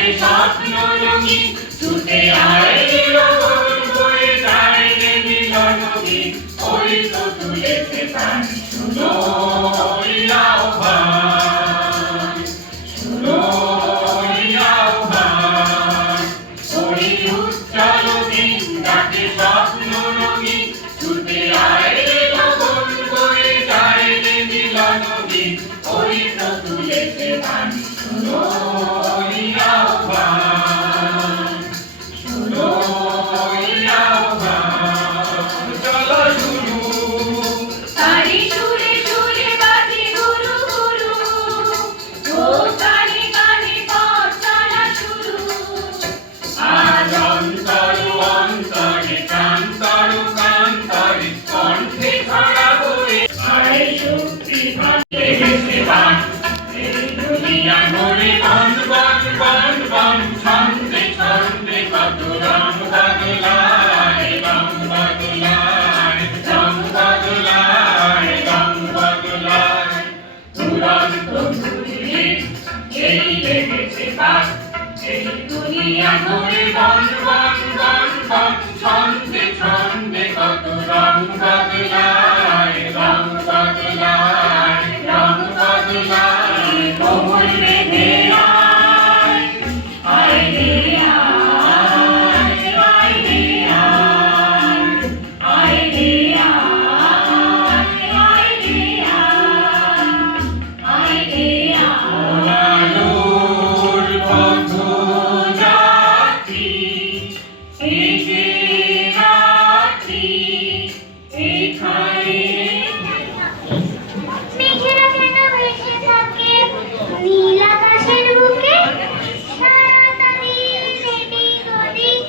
ডাকে স্বপ্ন রঙিন ছুটে আয় লগন বয়ে যায় রে মিলন গীত ওই তো তুলেছে প্রাণ শুনো ওই আহ্বান শুনো ওই আহ্বান ওই উজ্জ্বল দিন ডাকে স্বপ্ন রঙিন ছুটে আয় লগন বয়ে যায় রে মিলন গীত ওই তো তুলেছে প্রাণ শুনো ওই আহ্বান শুনো ওই আহ্বান চলো শুরু তারি সুরে সুরে বাজে গুরু গুরু ও কানে কানে পথ চলা শুরু আজ অন্তর অন্তরে কান্তর কান্তরে কণ্ঠে ছড়া হয়ে আয় শক্তি ভাবে সেবান এই দুনিয়া ভরে বন বন বন বন ছন্দে ছন্দে কত রং বদলায় রং বদলায় রং বদলায় রং বদলায় দুরন্ত ঘুরে এই লেগেছে বাস এই দুনিয়া ভরে বন বন বন বন ছন্দে ছন্দে কত রং বদলায় রং বদলায় রং বদলায় কোমল বেঁধে আয় আয় রে আয় আয় রে আয় আয় রে আয় আয় রে আয় রে আলোর পথ যাত্রী এই যে রাত্রি এখানে মেঘেরা কেন ভেসে থাকে নীল আকাশের বুকে সারাটা দিন এদিক ওদিক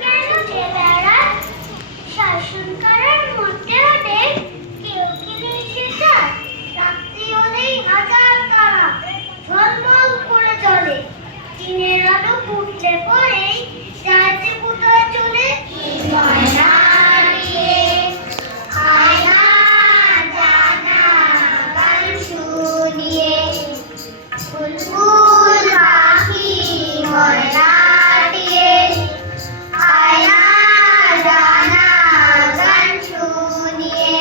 কেন যে বেড়ায় শাসন করার মধ্যে ওদের কেউ কি নেই সেটা রাত্রি হলেই হাজার তারা ঝলমল করে চলে দিনের আলো ফুটলে পরেই যাতে কোথায় চলে ময়না দিয়ে আয়না জানা গান শুনিয়ে বুলবুল পাখি ময়না দিয়ে আয়না জানা গান শুনিয়ে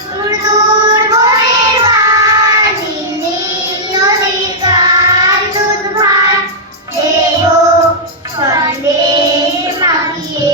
দূর দূর বয়ে গান নীল নীল নদীর গান দুধ ভাত দেহ সন্দেশ মাখিয়ে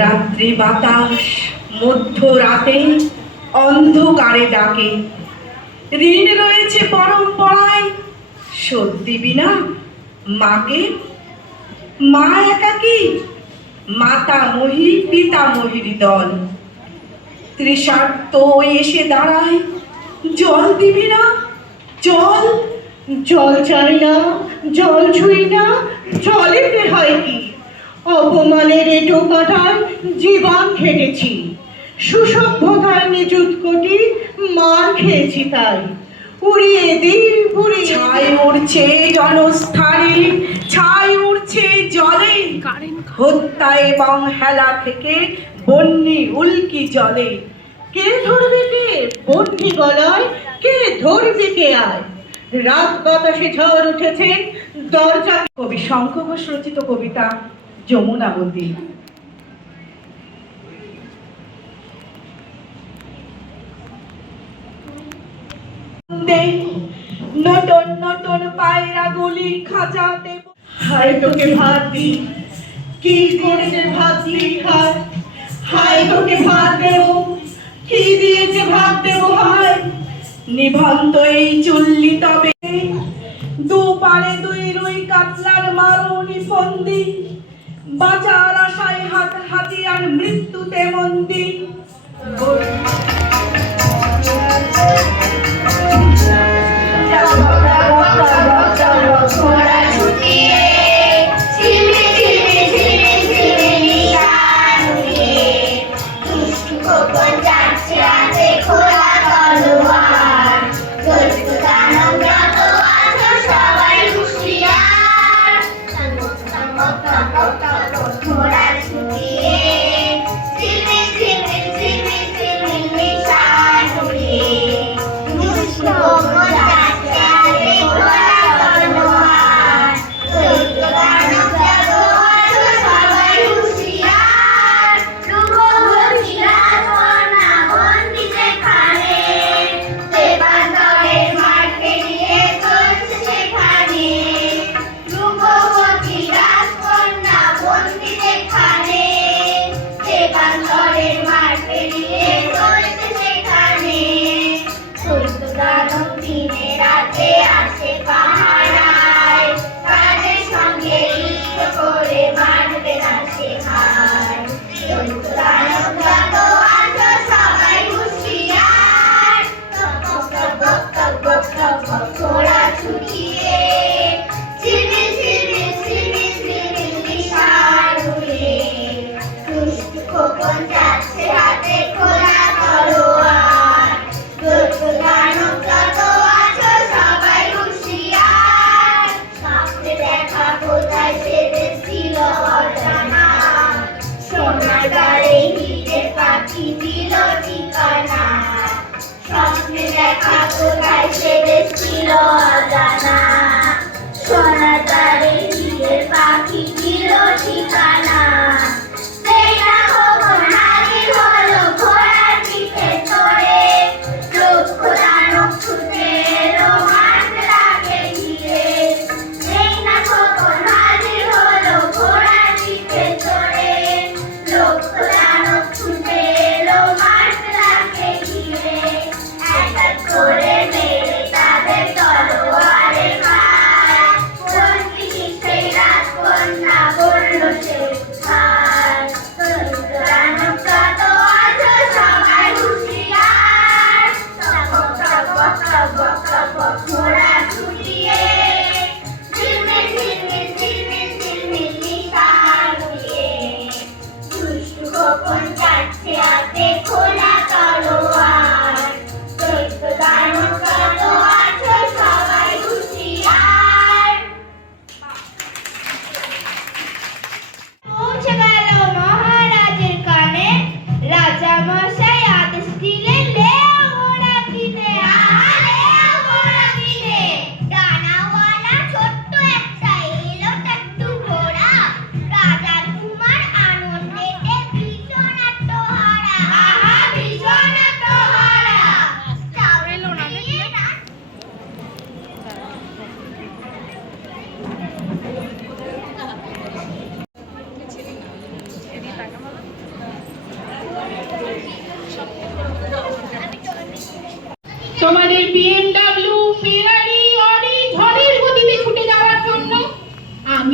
রাত্রি বাতাস মধ্যরাতে অন্ধকারে ডাকে, ঋণ রয়েছে পরম্পরায়, শোধ দিবি না মাকে? মা একাকী, মাতামহী পিতামহীর দল, তৃষার্ত এসে দাঁড়ায়, জল দিবি না? জল জল চাই না, জল ছুঁই না, জলেতে হয় কি? অপমানের এঁটো কাটায় জীবন খেটেছি, সুসভ্যতায় নিযুত কোটি মার খেয়েছি তাই। উড়িয়ে দিই উড়িয়ে ছাই উড়ছে জনস্থানে, ছাই উড়ছে জলে, হত্যা এবং হেলা থেকে বন্যি উল্কি জলে। কে ধরবে কে বন্দি গলায়, কে ধরবে কে আয়? রাত বাতাসে ঝড় উঠেছে দরজা। কবি শঙ্খ ঘোষ রচিত কবিতা যমুনাবতী। নটন নটন পায়রা গুলি খাঁচাতে, হায় তোকে ভাত দি, কি করেছে ভাত দিই হায়, হায় তোকে ভাত দেব, কি দিয়েছে ভাত দেব হায়। নিভন্ত এই চুল্লি তবে, দুপারে দুই রুই কাতলার মারণি ফন্দি, বাঁচার আশায় হাত হাতিয়ার মৃত্যুতে মন্দি। ঘোড়া ছুটিয়ে ঝিলমিল ঝিলমিল ঝিলমিল ঝিলমিল নিশান উড়িয়ে, দুষ্টু খোকন যাচ্ছে হাতে খোলা তলোয়ার, দৈত্য দানব যত আছো সবাই হুঁশিয়ার। ঘোড়া ছুটিয়ে ঝিলমিল ঝিলমিল ঝিলমিল ঝিলমিল নিশান উড়িয়ে, দুষ্টু খোকন যাচ্ছে হাতে খোলা তলোয়ার, দৈত্য দানব যত আছো সবাই হুঁশিয়ার। রূপবতী রাজকন্যা বন্দী যেখানে, দেবান্তরের মাঠ পেরিয়ে চলছে সেখানে। রূপবতী রাজকন্যা বন্দী যেখানে, দেবান্তরের মাঠ পেরিয়ে চলছে সেখানে। দৈত্য দানব দিনে রাতে আসে পাহারায়, কাজের সঙ্গে যুদ্ধ করে মারবে না সে হার। দৈত্য দানব যত আছো সবাই হুঁশিয়ার। ঘোড়া ছুটিয়ে ঝিলমিল ঝিলমিল ঝিলমিল ঝিলমিল নিশান উড়িয়ে, দুষ্টু খোকন যাচ্ছে হাতে খোলা তলোয়ার, দৈত্য দানব যত আছো সবাই হুঁশিয়ার। স্বপ্নে দেখা কোথায় সেজেছিল অজানা, সোনার গাড়ে হিরের পাখি দিল ঠিকানা। স্বপ্নে দেখা কোথায় সেজেছিল অজানা, সোনার গাড়ে হিরের পাখি দিল ঠিকানা। সেই না খোকন হাজির হলো ঘোড়ার পিঠে চড়ে, লক্ষ দানব ছুটে এলো মাঠ লাগে ঘিরে। সেই না খোকন হাজির হলো ঘোড়ার পিঠে চড়ে, লক্ষ দানব ছুটে এলো মাঠ লাগে ঘিরে। এক এক করে মেরে তাদের তলোয়ারে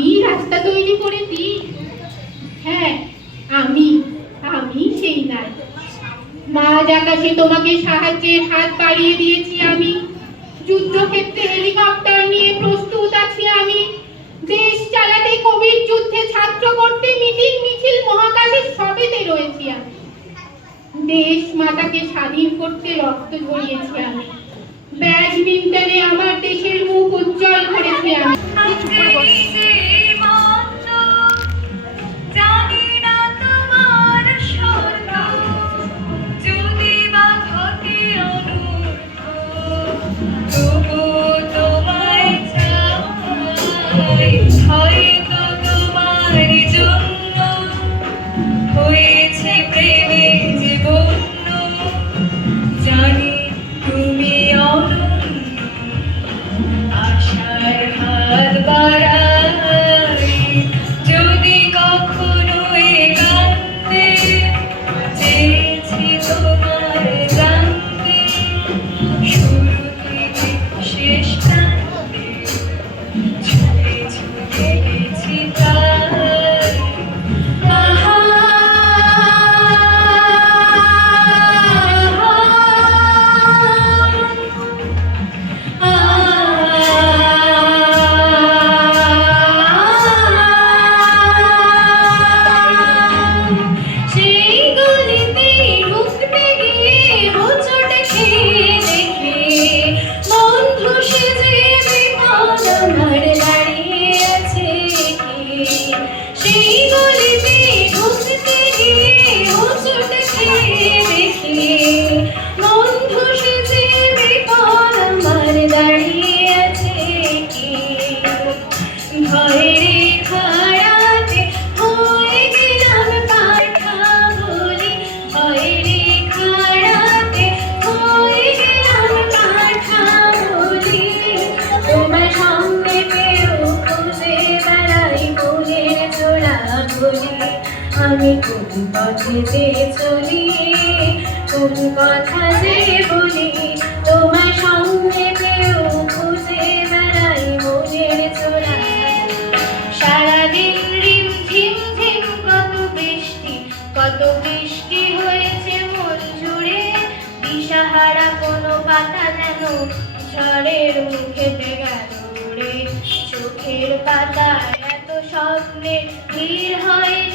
আমি রাস্তা তৈরি করে দিই। হ্যাঁ, আমি আমি সেই নাই। মাঝ আকাশে তোমাকে সাহায্যের হাত বাড়িয়ে দিয়েছি আমি। যুদ্ধক্ষেত্রে হেলিকপ্টার নিয়ে প্রস্তুত আছি আমি। দেশ চালাতে, কোভিড যুদ্ধে ছাত্র করতে, মিটিং মিছিল মহাকাশে সবেতে রয়েছি আমি। দেশ মাতাকে স্বাধীন করতে রক্ত ঝরিয়েছি আমি। ব্যাডমিন্টনে আমার দেশের মুখ উজ্জ্বল করেছি আমি। আমি কোন পথে চলি, কোন কথা যে বলি, তোমার সঙ্গে পেও খুঁজে বেড়াই মনের চোরা। সারাদিন রিম ঝিম ঝিম কত বৃষ্টি হয়েছে মন জুড়ে। দিশাহারা কোনো পাতা যেন ঝড়ের মুখেতে গেল উড়ে। চোখের পাতায় এত স্বপ্নে ভিড় হয়